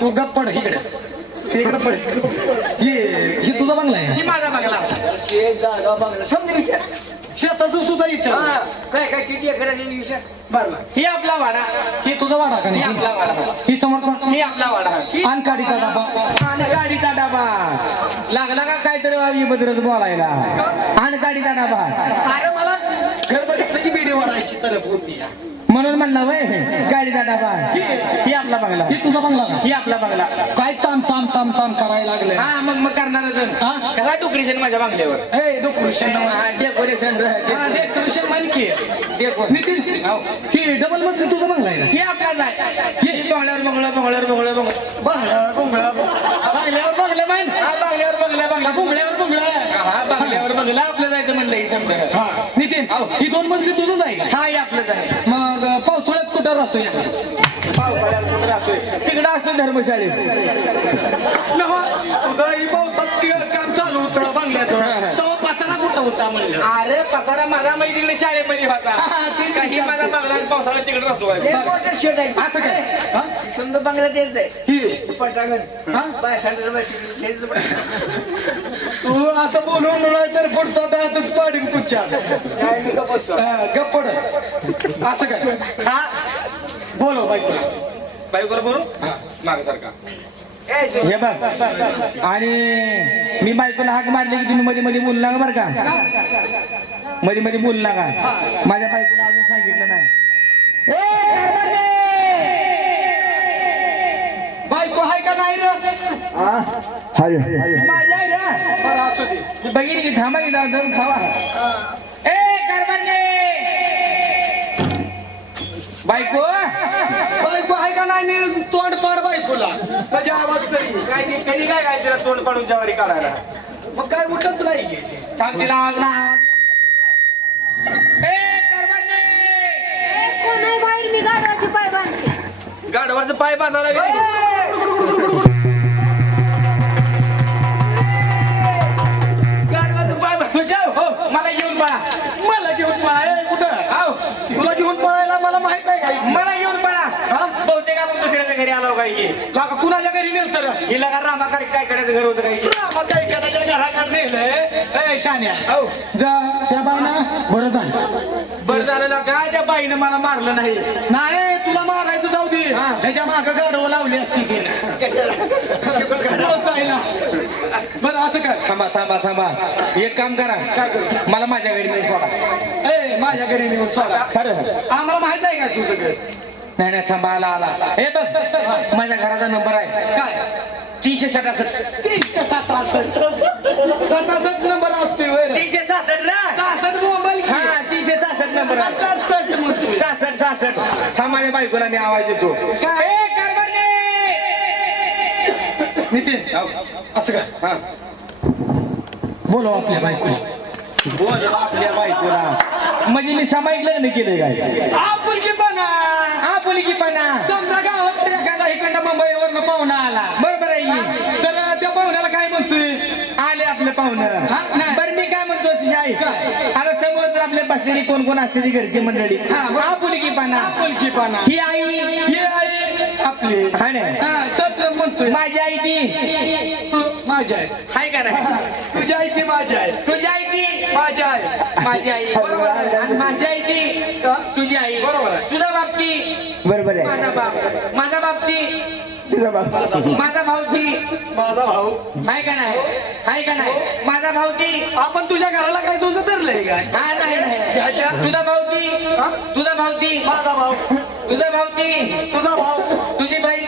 तू गप्प पड इकडे. इकडे पड. हे हे तुझा बंगला आहे. ही माझा बंगला. शेत जागा बंगला समजा विचार शेताचं सुद्धा हा, काय काय किती एकर विचार बरं. ही आपला वाडा. हे तुझा वाडा का ही नाही आपला वाडा. ही समर्थ ही आपला वाडा. ही आणि काडीचा डबा. आणि गाडीचा डबा. लागला का काहीतरी वावी बद्दल बोलायला? आणि गाडीचा डबा. अरे मला घर बघितलं की बिडी वाढायची तरफ होती म्हणून म्हणला वय गाडीचा डबा ही आपला बंगला. ही तुझा बंगला का? ही आपला बंगला. काय चाम चाम चाम चाम करायला लागले? हा मग मग करणार हा? कसा डुकरीशन माझ्या बंगल्यावर? A decoration decoration. डेकोरेशन म्हण की नितीन ही डबल मजली तुझा बंगला आहे ही आपलाच आहे. ही? बंगल्यावर बंगला बंगल्यावर बंगला बंगला. बंगल्यावर बंगला बंगल्यावर बंगला म्हण हा बंगल्यावर बंगला बंगला. बंगल्यावर बंगला. हा बंगल्यावर बंगला. आपलं जायचं म्हणलं ही समजा हा नितीन ही दोन मजली तुझंच आहे. का? हा हे आपलंच आहे. मग कुठं राहतो या पावसाळ्यात कुठं राहतोय? तिकडं असतो धर्मशाळेत. तुझा ही पावसात ते काम चालू होतं बंगल्याचं. तो पसारा कुठं होता म्हणलं? अरे पसारा माझा माहिती तिकडे शाळेमध्ये होता. काही माझा बंगला आणि पावसाळा तिकडे राहतो हे मोठं शेट आहे असं काय? हा? समजा बंगला तेच आहे ही. पटांगण हा? तू असं बोलून मला तर पुढचा दातच पाडीन पुढच्या गप्पड असं काय? हा? बोलो बायको बाईकर बोलू? माग सारखा. हे बघ. आणि मी बायकोला हाक मारली की तुम्ही मध्ये मध्ये बोलू नका बरं का? मध्ये मध्ये बोलू नका. माझ्या बायकोला अजून सांगितलं नाही. बायको माझी बघीन की थांबा की जाऊन खावा ए बायको? बायको आहे का नाही? तोंड पाड बायकोला. म्हणजे आवाज तरी. काय नाही, कधी काय काय तिला तोंड काढून जवारी काढायला? मग काय उठच नाही थांब तिला आवाज ना ए कारभारने कोण आहे बाहेर मी गाडवाची पाय गाढवाचं पाय बांधायला गेलो गाढवाचं पाय बांध- हो मला घेऊन पळा. मला घेऊन पळाय कुठं? आव तुला घेऊन पळायला मला माहीत आहे काय मला घेऊन पळा. हा? बहुतेक आपण दुसऱ्याच्या घरी आलो काही कुणाच्या घरी नेल तर? हिला का रामाकडे काय करायचं घर होतं काही काही कडाच्या घराकडे नेलंय ए. शान्या हो. जा त्या बाईना बरं झालं. बरं झालं ना काय त्या बाईनं मला मारलं नाही? नाही तुला मारायचं जाऊ दे. हा. त्याच्या माग गाडवं लावली असती ती. बरं असं काय थांबा थांबा थांबा. एक काम करा. काय करू? मला माझ्या घरी नाही सोडा. ए माझ्या घरी नेऊन सोडा. खरं. आम्हाला माहीत आहे का तुझं घर? नाही नाही थांबा आला आला. हे बघ. माझ्या घराचा नंबर आहे. काय? तीनशे सटासष्ट तीनशे सतरासष्ट. सतरासष्ट नंबर असतोय रे. तीनशे सहासष्ट ना? सहासष्ट मोबाईल. हा तीनशे सहासष्ट नंबर. सहासष्ट बायकोला मी आवाज देतो! नितीन असं काय हा. बोलो आपल्या बायकोला. बोल आपल्या बायकोला. म्हणजे मी सामायिक लग्न केले काय? आपुलकी बना हा बोली की पणा समजा गावात एखादा इकडं मुंबईवरनं पाहुणा आला. बरोबर आहे. की. तर त्या पाहुण्याला काय म्हणतोय? आले आपलं पाहुणं. बरं मी काय म्हणतो शाही काय? आता समोर तर आपले बसलेली कोण कोण असते ती घरची मंडळी? हा, बरोबर. हा बोली की पणा आपुलकी बना ही आई. हे आहे आपली. हा ना. हा सत्य म्हणतोय. माझी आई ती. तू माझी आहे हाय का नाही? तुझी आई ती माझी आहे तुझी आई ती. माझी आहे माझी आई. बरोबर आहे. आणि माझी आई ती? तुझी आई. बरोबर आहे. तुझा बाप ती बरोबर माझा बाप. माझा बाप ती तुझा बाप माझा भाऊ ती माझा भाऊ. हाय का नाही? हाय का नाही? माझा भाऊ ती आपण तुझ्या घराला काय तुझं धरलंय काय? हा नाही तुझा भाऊ ती हा? तुझा भाऊ ती माझा भाऊ. तुझा भाऊ ती तुझा भाऊ. तुझी बहीण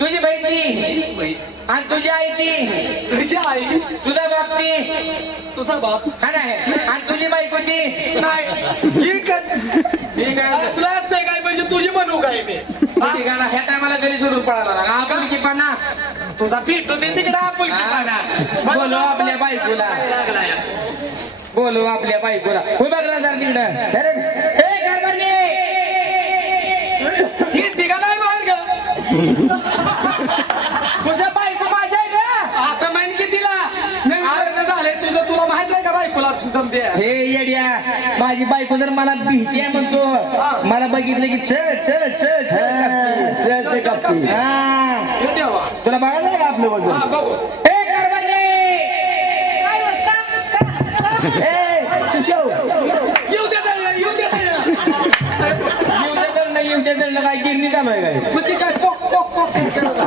तुझी बहीण. ती आणि तुझी आई ती तुझी आई. तुझा बाप ती तुझा बाप. हा नाही. आणि तुझी बायको ती नाही. ही काय ठीक आहे काय म्हणजे तुझी म्हणू काय मी? हा? ठीक आहे ना ह्या टायमाला घरी सोडून पळाला लागा आपण की पाना. तुझा तिकडे बोलो आपल्या बायकोला. बोलो आपल्या बायकोला. हो बघला जर तिकडं. अरे! ही तिघा नाही बाहेर तुझ्या बायको माझ्या आहे का असं म्हण की तिला नवीन लग्न झालंय तुझं तुला माहीत आहे का बायकोला हे येड्या माझी बायको जर मला भीती आहे म्हणतो मला बघितलं की चल चल चल चल चल, चल, कापते. हा हे देवा तुला बघायचं आहे का आपलं हा वजन बघू ए कारभारी! काय होत का? का? ए, सुशव! येऊ दे दळलं, येऊ दे दळलं. येऊ दे दळणं, येऊ दे दळणं, काय गिरणी चालू आहे काय मग ती काय पोक पोक करत होता.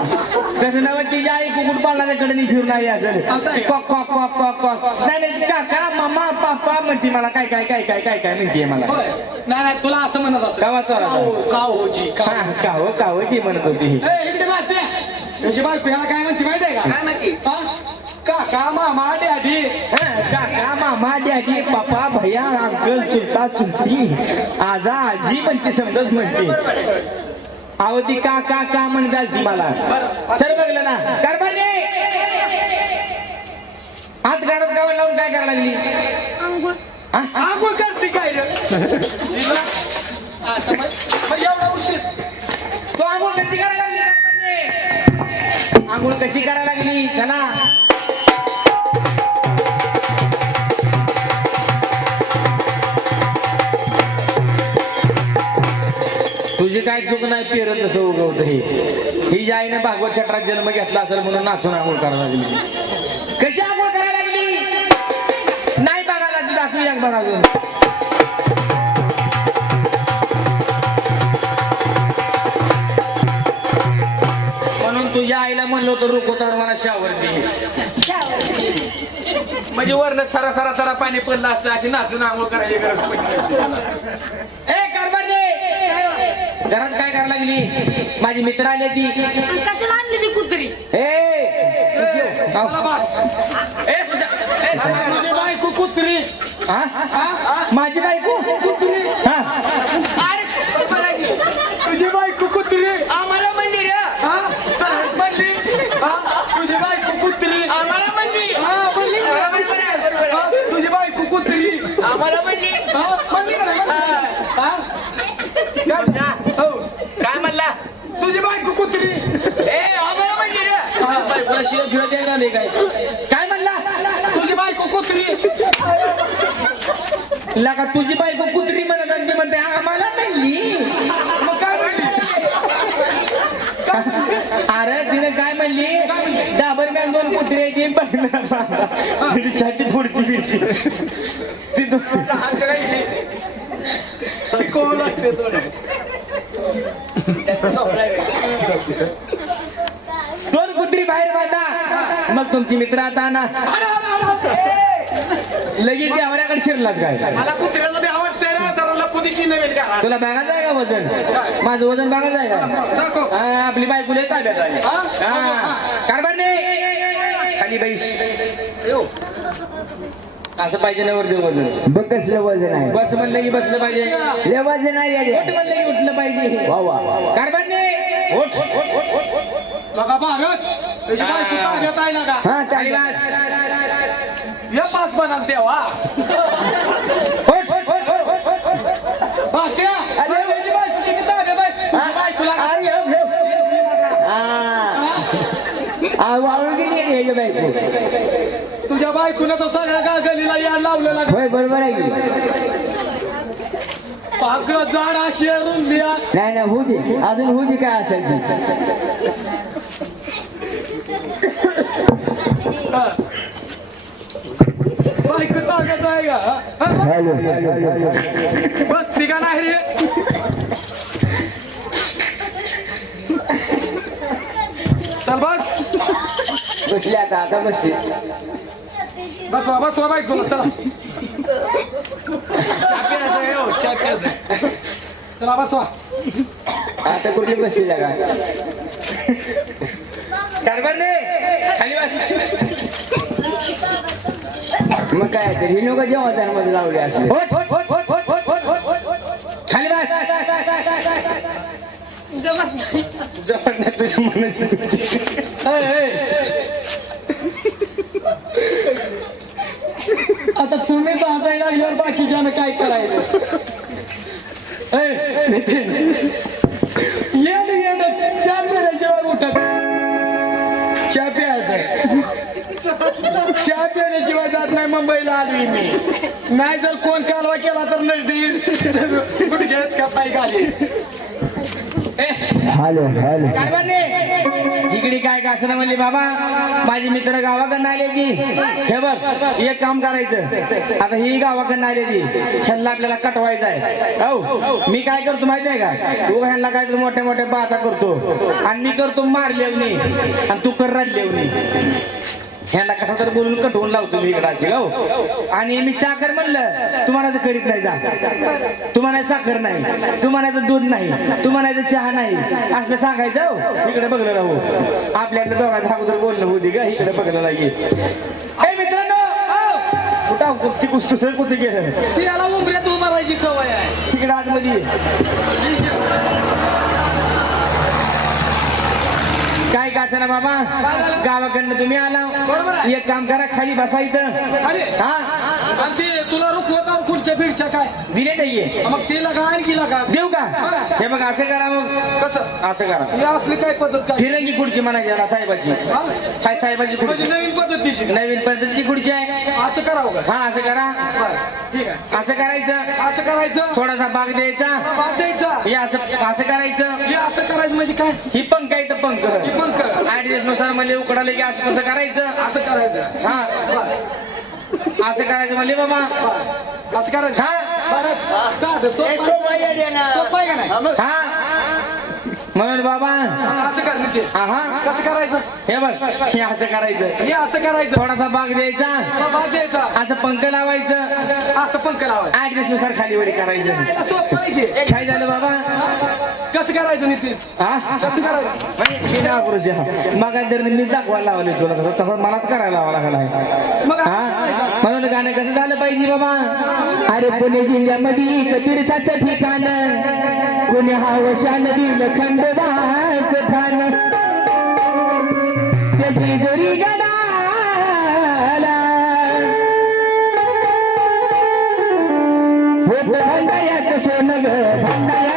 तसं नव्हे तिची आई कुकुट पालनाच्या कडे फिरून नाही असं का? कॉक कॉक कॉक कॉक कॉक. नाही नाही काका मामा पापा म्हणते मला काय काय काय काय काय काय म्हणते मला. नाही नाही तुला असं म्हणत असं गावात चोरा काव काव होची काव हा काव काव ती म्हणत होती. ही. इकडे ह्याला काय म्हणते माहिती आहे का? काय हा? काका मामा डॅडी. हा, काका मामा डॅडी पापा भैया अंकल चुलता चुलती आजा आजी म्हणते समजच म्हणते. अहो ती का का का म्हणत ती मला? सर बघलं ना. कारभारी हात घरात गावात लावून काय करायला लागली? अंघोळ? आंघोळ करते काय रे? हिला? असं म्हण- मग एवढा उशीर. तो आंघोळ कशी करायला लागली? आंघोळ कशी करायला लागली? चला. तुझी काय चूक नाही पेरत तसं उगवत हे. ही जी आईने भागवत चक्रात जन्म घेतला असेल म्हणून नाचून आंघोळ करायला लागली. कशी आंघोळ करायला लागली? नाही बघायला तू दाखवू एक बार अजून म्हणून तुझ्या आईला म्हणलं होतं रुको तर मला शावर दे. म्हणजे वरनं सरा सरा सरा पाणी पडलं असतं अशी नाचून आंघोळ करायची गरज पडली. घरात काय करायला लागली? माझी मित्र आली ती. आणि कशाला आणली ती कुत्री? ए! बायको कुत्री. हा? हा? माझी बायको? कुत्री. हा. तुझी बायको कुत्री. आम्हाला म्हणली रे. हा? चल, म्हणली. हा? तुझी बायको कुत्री. आम्हाला म्हणली. म्हणली. तुझी बायको कुत्री. आम्हाला म्हणली. हा? म्हणली का? हा काय? म्हणला? तुझी बायको कुत्री. ए आम्हाला हा, बायकोला शिव फिरत द्यायला आले काय काय म्हणला? तुझी बायको कुत्री. लगा तुझी बायको कुत्री म्हणत आणि ती म्हणते आम्हाला म्हणली. मग काय म्हणली? अरे तिने काय म्हणली? डाबर मॅन दोन कुत्रे ती तिची छाती पुढची बिरची ती दो- शिकवावं लागते थोडं. दोन कुत्री बाहेर बांधा मग तुमची मित्र आता अरे. लगेच यावऱ्याकडे शिरलाच काय? मला कुत्र्याचं बी आवडते रे त्याला लपुदी की नवीन का तुला बघायचं आहे का वजन? माझं वजन बघायचं आहे का? हा, आपली बायको लय ताब्यात आहे हा? हा. कारभारने खाली बैस. असं पाहिजे ना वरती वजन बघ कसलं वजन आहे बस म्हणलं की बसलं पाहिजे लय वजन आहे उठ. म्हणलं की उठलं पाहिजे वा वा कारभारने उठ लगा भारत त्याची बायको ताब्यात आहे ना का हा खाली चालेल बस हे पाच बनास देवा उठ बायको किती? तुझी बायकोला अरे, हो, हो. हा. आ, वाळून गेली बायको तुझ्या बायकोनं तर सगळ्या गागलीला याड लावलेला होय बरोबर आहे की पाकं झाड अशी रुंदी. आहे. नाही नाही होऊ दे. अजून होऊ दे काय असेल ते. बायको ताब्यात आहे का बसती का नाही? चल बस. बसले आता आता बसले. बसवा बसवा बाईक तुला चला चाप्याच आहे हो चाप्याच आहे. चला बसवा. आता कुठली बसली जागा? कारभारले खाली बस. मग काय तर ही लोक जेव्हा त्यामध्ये लावले असले. खाली बस. जमत नाही. तुझ्या मनाची तुम्ही ए. लागल्यावर बाकीच्यानं काय करायचं? ए, नितीन. येणं येणं. चार पिण्याशिवाय उठत चहा प्यायचंय. चहा पिण्याशिवाय जात नाही मुंबईला आली मी. नाही जर कोण कालवा केला तर नजदीक गुडघ्यात का पाय घाली हॅलो हॅलो. इकडे काय का असं म्हणले बाबा? माझी मित्र गावाकडनं आले की. हे बघ एक काम करायचं. आता ही गावाकडनं आले ती ह्यांना आपल्याला कटवायचं आहे. हो मी काय करतो माहिती आहे का? तू ह्यांना काहीतरी मोठ्या मोठ्या बाता करतो. आणि मी करतो मार लेवणी आणि तू कर राज लेवणी ह्यांना कसा तर बोलून कटवून लावतो मी इकडे अशी हो. आणि मी चाकर म्हणलं तुम्हाला तर करीत नाही जा तुम्हाला साखर नाही. तुम्हाला तर दूध नाही. तुम्हाला तर चहा नाही. असलं सांगायचं हो. इकडे बघलं राहू. आपल्या आपल्या दोघांचं अगोदर बोलणं होती का इकडे बघलं नाही मित्रांनो! कुठं कुठची सर कुठे गेलं? उमऱ्यात सवय आहे. तिकडे आतमध्ये काय का ना बाबा? गावाकडनं तुम्ही आला. एक काम करा खाली बसायचं अरे हा? आणि ते तुला रुखवता खुर्च्या बिडच्या काय? दिले नाहीये. मग तिला का आणखी का देऊ का? हे. बघ असं करा मग. कसं? असं करा. हे असली काय पद्धत काय? फिरंगी खुर्ची म्हणायची याला साहेबाची. हा? काय साहेबाची म्हणजे खुर्ची नवीन पद्धतीची. नवीन पद्धतीची खुर्ची आहे. असं करावं का? हा असं करा. बरं, ठीक आहे. असं करायचं. असं करायचं. थोडासा भाग द्यायचा. भाग द्यायचा. हे असं असं करायचं. हे असं करायचं म्हणजे काय? ही पंख आहे तर पंख. हे पण कर दिवसनुसार म्हणजे उकडाले की असं तसं करायचं. असं करायचं. हा. असं करायचं म्हणले बाबा. असं करायचं. हा? बरं, साधं, सोपं. सोपं आहे का नाही? हा म्हणून बाबा. असं कर नित्य. हा कसं करायचं? हे बघ हे असं करायचं. हे असं करायचं. थोडासा भाग द्यायचा. भाग द्यायचा. असं पंख लावायचं. असं पण करावं दिवसनुसार खाली वरी करायचं. सोपं आहे की. काय झालं बाबा? कसं करायचं नितीन हा कसं करायचं? करू शकत. मग मी दाखवायला लावले तुला तसं तसं मलाच करायला लावा लागला आहे. मग हा म्हणून गाणं कसं झालं पाहिजे बाबा? अरे पुणे जिल्ह्यामध्ये एक तीर्थाचं ठिकाण. पुणे हा वशा नदील खंडोबाचं ठाण त्याची जरी गडाला. होत भंडाऱ्याचं सोनं ग भंडाऱ्याचं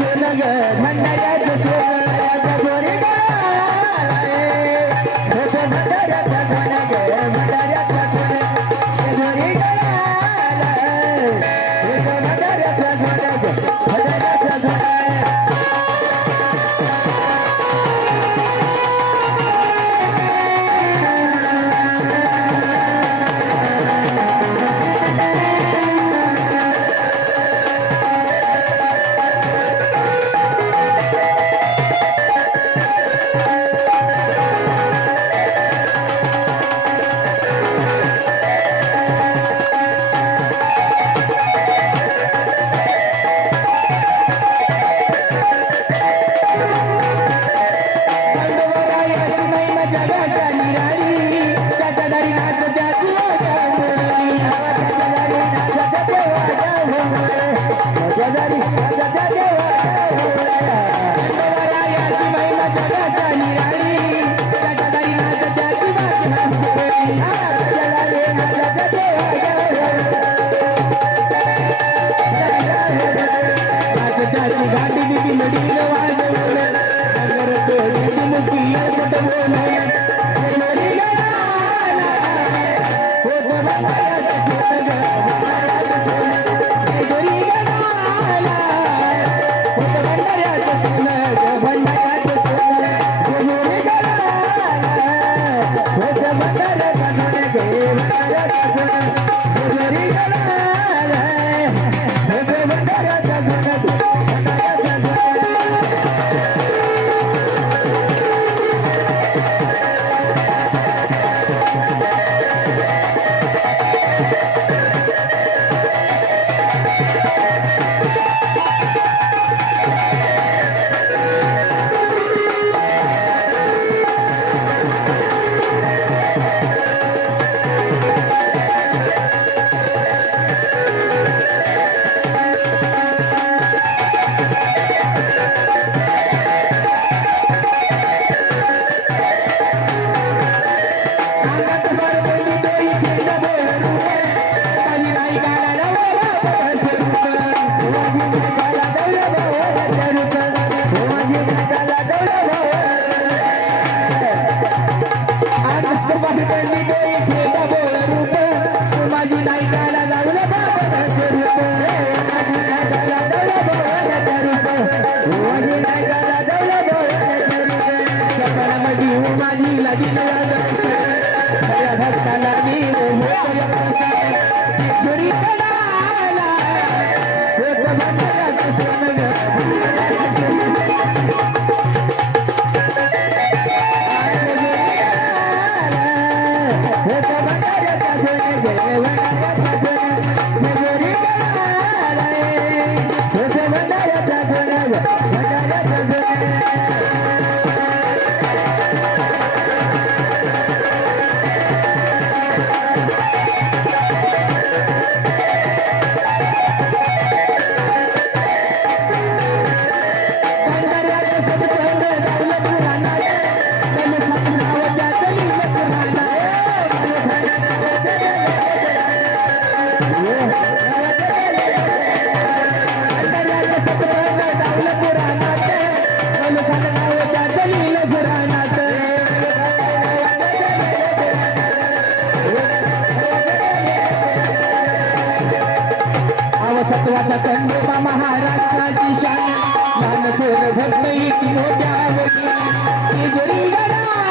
சொல்லுங்க மண்ணையா mirar भंडाऱ्याचं सोनं अवसत्वाचा खंडोबा महाराष्ट्राची शान लहान भक्त इति मोठ्या होती. गडा